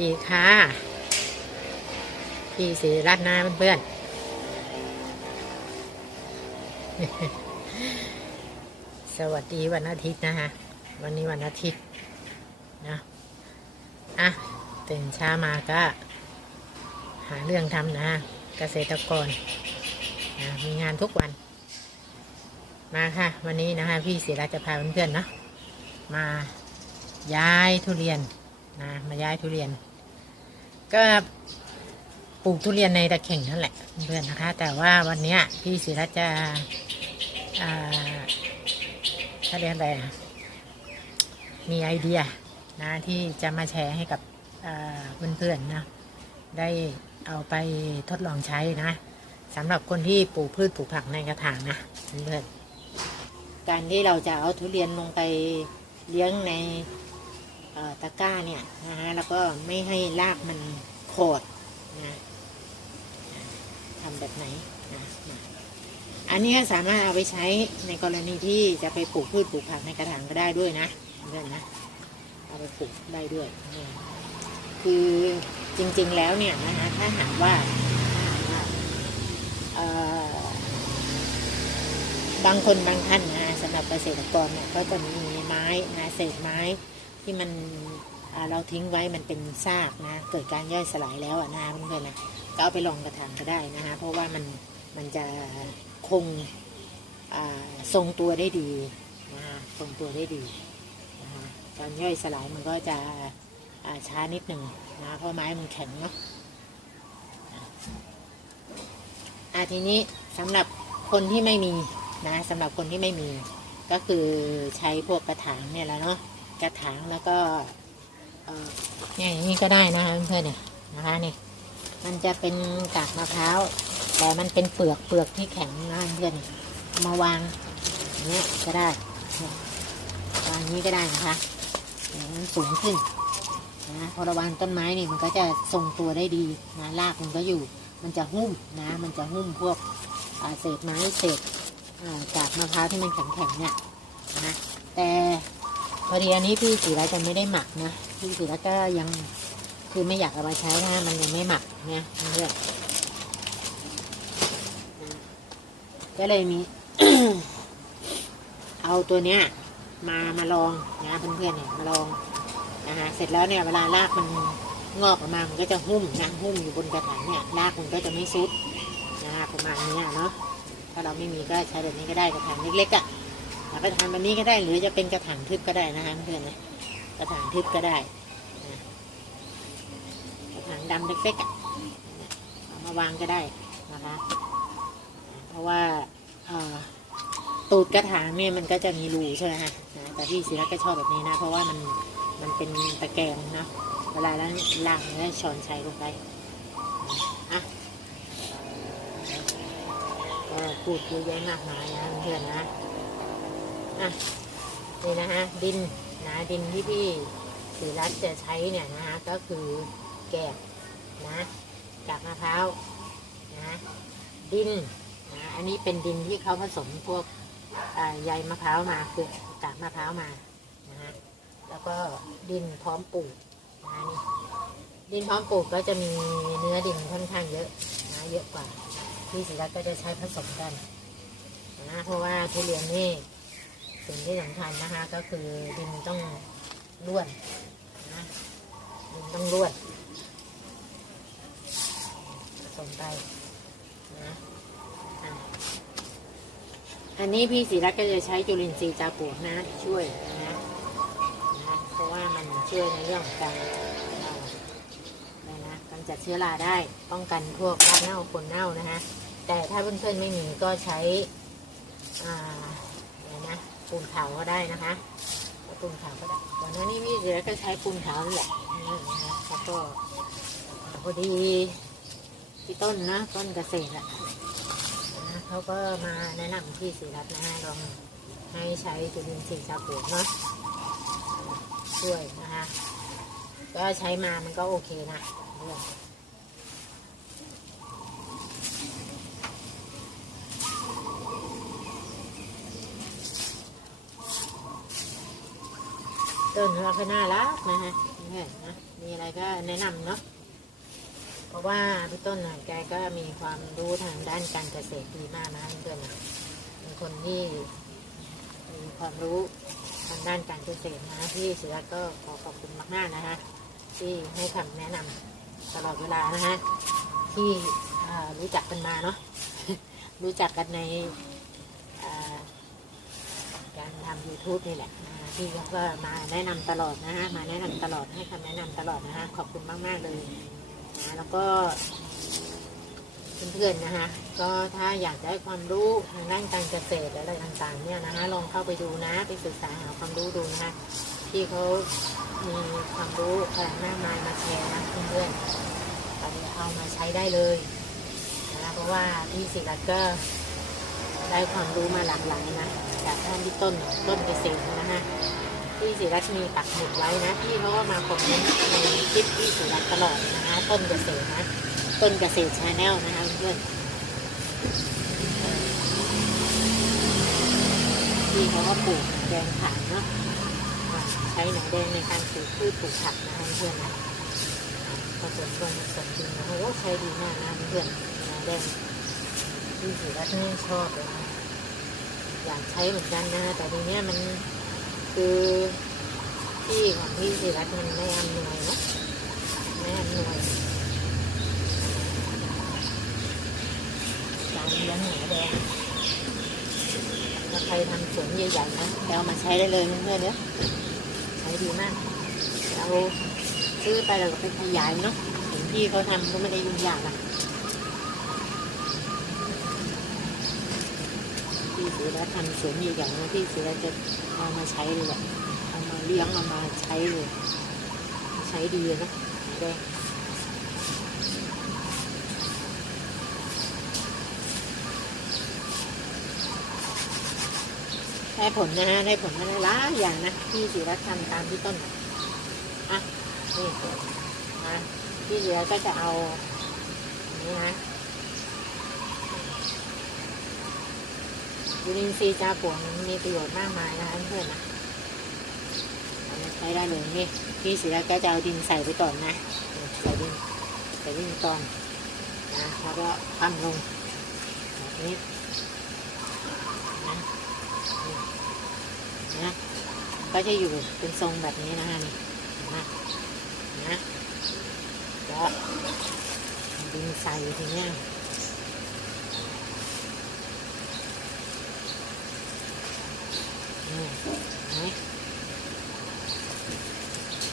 ดีค่ะ พี่สีรัตน์นาเพื่อนๆสวัสดีวันอาทิตย์นะคะวันนี้วันอาทิตย์นะอะตื่นเช้ามาก็ หาเรื่องทำนะเกษตรกรนะมีงานทุกวัน มาค่ะ วันนี้นะคะ พี่ศิรัตน์จะพาเพื่อนๆเนาะมาย้ายทุเรียน นะมาย้ายทุเรียน ก็ปลูกทุเรียนในตะเข่งนั่นแหละเพื่อนนะคะ แต่ว่าวันนี้พี่ศิรัตจะอ่าถ้าเรียนอะไรมีไอเดียนะที่จะมาแชร์ให้กับเพื่อนๆนะได้เอาไปทดลองใช้นะสำหรับคนที่ปลูกพืชปลูกผักในกระถางนะเพื่อนๆการที่เราจะเอาทุเรียนลงไปเลี้ยงใน ตะกร้าเนี่ยนะฮะแล้วก็ไม่ให้รากมันโขดนะทำแบบไหนนะอันนี้ก็สามารถเอาไปใช้ในกรณีที่จะไปปลูกพืชปลูกผักในกระถางก็ได้ด้วยนะเพื่อนนะเอาไปปลูกได้ด้วย คือจริงๆแล้วเนี่ยนะฮะถ้าหากว่าถ้าหากว่าเอ่อบางคนบางท่านนะสำหรับเกษตรกรเนี่ยก็จะมีไม้นะเศษไม้ ที่มันเราทิ้งไว้มันเป็นซากนะ เกิดการย่อยสลายแล้วอะนะเพื่อนๆนะก็เอาไปลองกระถางก็ได้นะคะเพราะว่ามันมันจะคงทรงตัวได้ดีนะคะทรงตัวได้ดีนะคะการย่อยสลายมันก็จะช้านิดหนึ่งนะเพราะไม้มันแข็งเนาะอะทีนี้สำหรับคนที่ไม่มีนะสำหรับคนที่ไม่มี ก็คือใช้พวกกระถางเนี่ยแหละเนาะ กระถางแล้วก็เอ่อเนี่ยอย่างนี้ก็ได้นะคะเพื่อนๆเนี่ยนะคะนี่มันจะเป็นกากมะพร้าวแต่มันเป็นเปลือกเปลือกที่แข็งนะเพื่อนๆเอามาวางอย่างนี้ก็ได้เนี่ยวางอย่างนี้ก็ได้นะคะอย่างนั้นสูงขึ้นนะพอเราวางต้นไม้นี่มันก็จะทรงตัวได้ดีนะรากมันก็อยู่ มันจะหุ้มนะมันจะหุ้มพวกอ่าเศษไม้เศษอ่ากากมะพร้าวที่มันแข็งๆเนี่ยนะแต่ พอดีอันนี้พี่สีรัตจะไม่ได้หมักนะ พี่สีรัตก็ยังคือไม่อยากเอามาใช้นะมันยังไม่หมักเนี่ยเพื่อนก็เลยมีเอาตัวเนี้ย มามาลองนะเพื่อนๆเนี่ยมาลองนะฮะเสร็จแล้วเนี่ยเวลารากมันงอกออกมามันก็จะหุ้มนะหุ้มอยู่บนกระถางเนี่ยรากมันก็จะไม่ซุดนะประมาณนี้เนาะถ้าเราไม่มีก็ใช้แบบนี้ก็ได้กระถางเล็กๆอะ่ะ เราก็ทำแบบนี้ก็ได้ หรือจะเป็นกระถางทึบก็ได้นะคะเพื่อนนะกระถางทึบก็ได้กระถางดำเล็กๆอะเอามาวางก็ได้นะคะเพราะว่าตูดกระถางเนี่ยมันก็จะมีรูใช่ไหมฮะแต่พี่ศิรัตน์ก็ชอบแบบนี้นะ เพราะว่ามันมันเป็นตะแกรงนะเวลาล้างล้างแล้วช้อนใชัยลงไปอะก็พูดเยอะแยะมากมายนะเพื่อนนะ อะนี่นะฮะดินนะดินที่พี่ศิรัตจะใช้เนี่ยนะฮะก็คือแกบนะจากมะพร้าวนะดินนะอันนี้เป็นดินที่เขาผสมพวกใยมะพร้าวมาคือกากมะพร้าวมานะฮะแล้วก็ดินพร้อมปลูกนะนี่ดินพร้อมปลูกก็จะมีเนื้อดินค่อนข้างเยอะนะเยอะกว่าพี่ศิรัตก็จะใช้ผสมกันนะเพราะว่าทุเรียนนี่ สิ่งที่สำคัญนะคะ ก็คือดินต้องร่วนนะดินต้องร่วนผสมไปนะอันนี้พี่ศิรัตก็จะใช้จุลินทรีย์จาปลวกนะช่วยนะนะเพราะว่ามันช่วยในเรื่องของการเอ่ออะไรนะกำจัดเชื้อราได้ป้องกันพวกรากเน่าคนเน่านะคะแต่ถ้าเพื่อนๆไม่มีก็ใช้อ่า ปูนขาวก็ได้นะคะปูนขาวก็ได้ก่อนหน้านี้พี่เสือก็ใช้ปูนขาวแหละนี่นะคะแล้วก็พอดีพี่ต้นนะต้นเกษตรอะนะเขาก็มาแนะนำพี่ศิรัตน์นะฮะลองให้ใช้จุลินทรีย์ชาปูเนาะช่วยนะคะก็ใช้มามันก็โอเคนะเรื่อง ต้นเขาก็น่ารักนะฮะเนี่นะมีอะไรก็แนะนำเนาะเพราะว่าพี่ต้นน่ะแกก็มีความรู้ทางด้านการเกษตรดีมากนะเพื่อนนะเป็นคนที่มีความรู้ทางด้านการเกษตรนะที่ศิรัตก็ขอขอบคุณมากๆนะคะที่ให้คำแนะนำตลอดเวลานะคะที่รู้จักกันมาเนาะรู้จักกันในการทำ YouTube นี่แหละนะ ที่ก็มาแนะนำตลอดนะฮะมาแนะนำตลอดให้คำแนะนำตลอดนะฮะขอบคุณมากๆเลยนะแล้วก็เพื่อนๆนะคะก็ถ้าอยากได้ความรู้ทางด้านการเกษตรอะไรต่างๆ เนี่ยนะคะลองเข้าไปดูนะไปศึกษาหาความรู้ดูนะคะที่เขามีความรู้อะไรมากมายมาแชร์นะเพื่อนๆไปเอามาใช้ได้เลยนะเพราะว่าพี่ศิรัตก็ได้ความรู้มาหลากหลายนะ จากท่านที่ต้นต้นเกษตรนะฮะที่ศิรัตน์มีปักหมุดไว้นะพี่เขาก็มาคอมเมนต์ในคลิปที่ศิรัตน์ตลอดนะคะต้นเกษตรนะต้นเกษตรชาแนลนะคะเพื่อนพี่เขาก็ปลูกแดงขายเนาะใช้หนังแดงในการปลูกพืชปลูกผักนะคะเพื่อนนะผสมลงผสมดินนะโอ้ใช้ดีมากนะเพื่อนหนังแดงพี่สีรัตน์นี่ชอบเลยนะ อยากใช้เหมือนกันนะ แต่ทีเนี้ยมันคือที่ของพี่สีรัตน์มันไม่อำนวยเนาะไม่อำนวยการเลี้ยงหมูแดงถ้าใครทำสวนใหญ่ๆนะไปเอามาใช้ได้เลยเพื่อนๆเนี่ยใช้ดีมากเราซื้อไปเราก็ไปขยายเนาะเห็นพี่เขาทำก็ไม่ได้ยุ่งยากนะ พี่ซื้อแล้วทำสวนใหญ่ๆนะพี่ซื้อจะเอามาใช้เลยแหละเอามาเลี้ยงเอามาใช้เลย ใช้ดีนะแดงได้ผลนะฮะได้ผลมาหลายอย่างนะพี่ศิรัตน์ทำตามที่ต้นอะนี่นะพี่ศิรัตน์ก็จะเอานนี้นะ ยูรินทรีย์จาปวงมีประโยชน์มากมายนะคะเพื่อนนะใช้ได้เลยนี่พี่ศิรัตน์ก็จะเอาดินใส่ไปก่อนนะ ใส่ดินใส่ดินก่อนนะแล้วก็พันลงแบบนี้นะนะก็จะอยู่เป็นทรงแบบนี้นะฮะนี่เห็นไหมนะก็ดึงใส่ทีเนี้ยนี่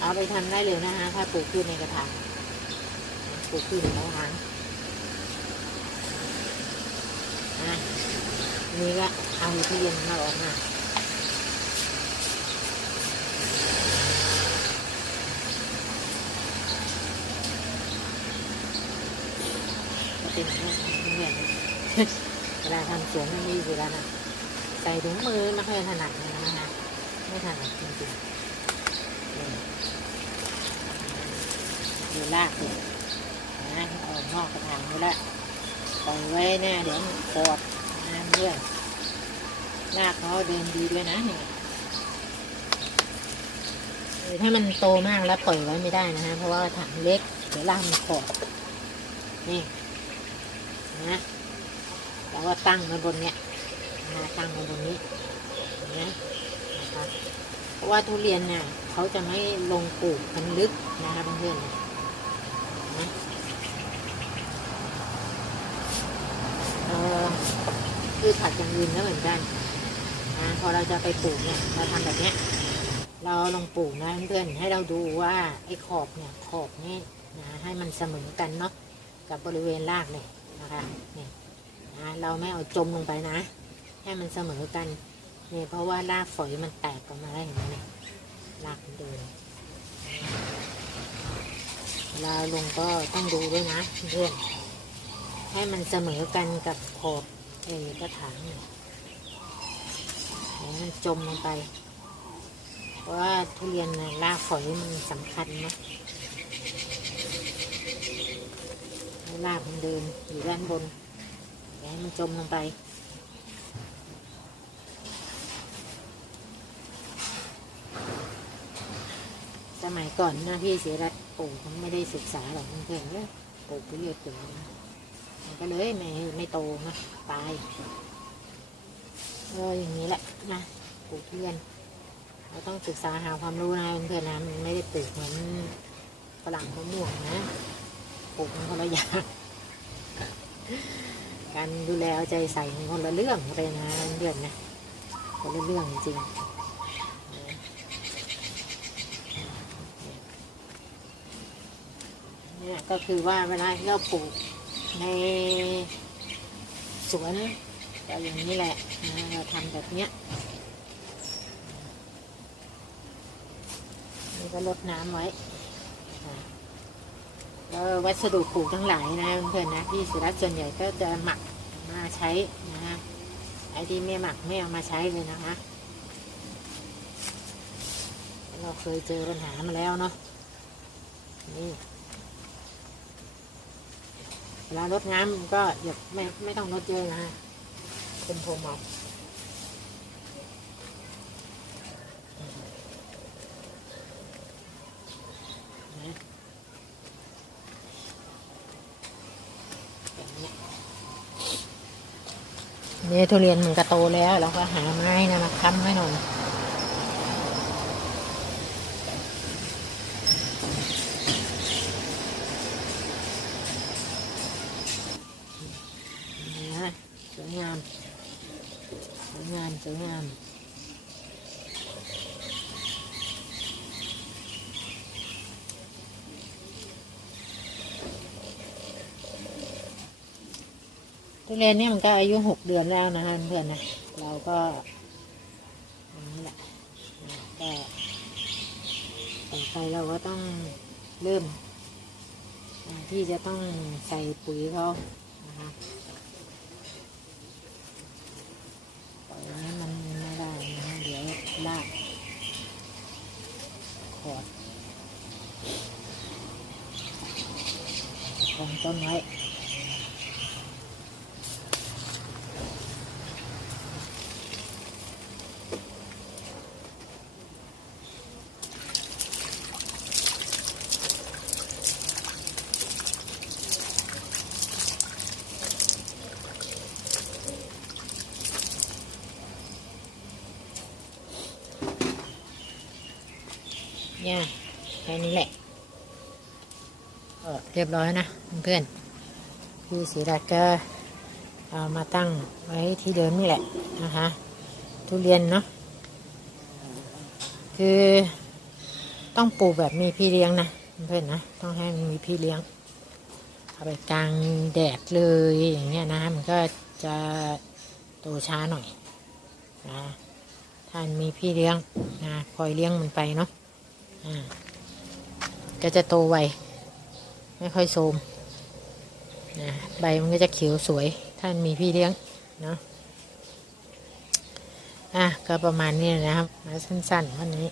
เอาไปทำได้เลยนะฮะถ้าปลูกพืชในกระถางปลูกพืชในกระถางอะนี่ก็เอาที่เย็นมาออกมาเป็นเรื่องของเพื่อนเวลาทำสวนมันมีเวลานะ ใส่ถุงมือไม่ค่อยถนัดเลยนะฮะไม่ถนัดจริงๆดูลากดินะออกนอกกระถางนี่แหละปล่อยไว้แน่เดี๋ยวมันกอดนะเพื่อนลากเขาเดินดีด้วยนะนี่ถ้ามันโตมากแล้วปล่อยไว้ไม่ได้นะฮะเพราะว่าถังเล็กเดี๋ยวลากมันขอดนี่นะแล้วก็ตั้งไว้บนเนี้ย นะตั้งไว้บนนี้นะนะครับเพราะว่าทุเรียนเนี่ยเขาจะไม่ลงปลูกกันลึกนะคะเพื่อนๆนะเออคือผักอย่างอื่นก็เหมือนกันนะพอเราจะไปปลูกเนี่ยเราทำแบบเนี้ยเราลงปลูกนะเพื่อนให้เราดูว่าไอ้ขอบเนี่ยขอบนี่นะให้มันเสมอกันเนาะกับบริเวณรากเนี่ยนะคะเนี่ยนะเราไม่เอาจมลงไปนะ ให้มันเสมอกันเนี่ยเพราะว่ารากฝอยมันแตกออกมาได้เห็นไหมเนี่ยรากมันเดินเวลาลงก็ต้องดูด้วยนะเพื่อนให้มันเสมอกันกับขอบเอกระถางเนี่ยอย่าให้มันจมลงไป เพราะว่าทุเรียนนะรากฝอยมันสำคัญนะให้ลากมันเดินอยู่ด้านบนอย่าให้มันจมลงไป เส มัย ก่อนนะพี่เสียรัตปลูกมันไม่ได้ศึกษาหรอกเพื่อนเนี่ยปลูกไปเรื่อยเปื่อยนะมันก็เลยไม่ไม่โตนะตายก็ออย่างนี้แหละนะปลูกทุเรียนเราต้องศึกษาหาความรู้นะเพื่อนนะมันไม่ได้ปลูกเหมือนฝรั่งมะม่วงนะปลูกมันคนละอย่างการดูแลเอาใจใส่มันคนละเรื่องเลยนะเพื่อนนะคนละเรื่องจริงๆ เนี่ยก็คือว่าเวลาที่เราปลูกในสวนก็อย่างนี้แหละเราทำแบบเนี้ยนี่ก็ลดน้ำไว้แล้ววัสดุปลูกทั้งหลายนะเพื่อนๆนะพี่สุรัตน์ส่วนใหญ่ก็จะหมักมาใช้นะไอ้ที่ไม่หมักไม่เอามาใช้เลยนะคะเราเคยเจอปัญหามาแล้วเนาะนี่ วลาลดน้ำก็อย่าไม่ไม่ต้องลดเยอะนะฮะเป็นพมอาเนี่ยทุเรียนมันก็โตแล้ว เราก็หาไม้นะมาค้ำไว้หน่อยนะส วยงาม สวยงาม สวยงามทุเรียนนี่มันก็อายุหกเดือนแล้วนะคะเพื่อนนะ เราก็นี้แหละก็ต่อไปเราก็ต้องเริ่ม ที่จะต้องใส่ปุ๋ยเขานะคะปล่ อย่างนี้มันไม่ได้นะเดี๋ยวลากขอดของต้นไว้ เนี่ยแค่นี้แหละเรียบร้อยนะเพื่อนพี่สีรัตก็เอามาตั้งไว้ที่เดิมนี่แหละนะคะทุเรียนเนาะคือต้องปลูกแบบมีพี่เลี้ยงนะเพื่อนนะต้องให้มันมีพี่เลี้ยงเอาไปกลางแดดเลยอย่างเงี้ยนะมันก็จะโตช้าหน่อยนะถ้ามีพี่เลี้ยงนะคอยเลี้ยงมันไปเนาะ ก็จะโตไว ไม่ค่อยโทมนะใบมันก็จะเขียวสวยถ้านมีพี่เลี้ยงเนาะอะ ก็ประมาณนี้นะครับมาสั้นๆวันนี้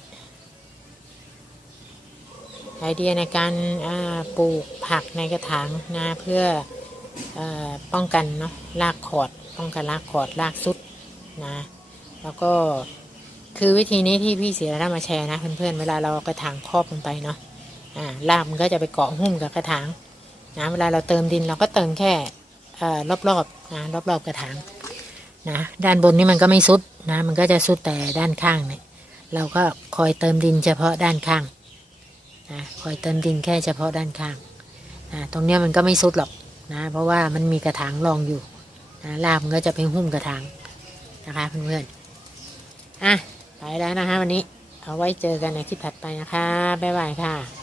ไอเดียในการปลูกผักในกระถางนะเพื่ออป้องกันเนาะรากขอด ป้องกันรากขอดรากสุดนะ แล้วก็ คือวิธีนี้ที่พี่เสียได้มาแชร์นะเพื่อนๆเวลาเรากระถางครอบลงไปเนาะอ่ารากมันก็จะไปเกาะหุ้มกับกระถางนะเวลาเราเติมดินเราก็เติมแค่อ่อรอบๆนะรอบๆกระถางนะด้านบนนี่มันก็ไม่ซุดนะมันก็จะซุดแต่ด้านข้างเนี่ยเราก็คอยเติมดินเฉพาะด้านข้างนะคอยเติมดินแค่เฉพาะด้านข้างนะตรงเนี้ยมันก็ไม่ซุดหรอกนะเพราะว่ามันมีกระถางรองอยู่นะรากมันก็จะไปหุ้มกระถางนะคะเพื่อนๆอะ ไปแล้วนะคะวันนี้เอาไว้เจอกันในคลิปถัดไปนะคะ บ๊ายบายค่ะ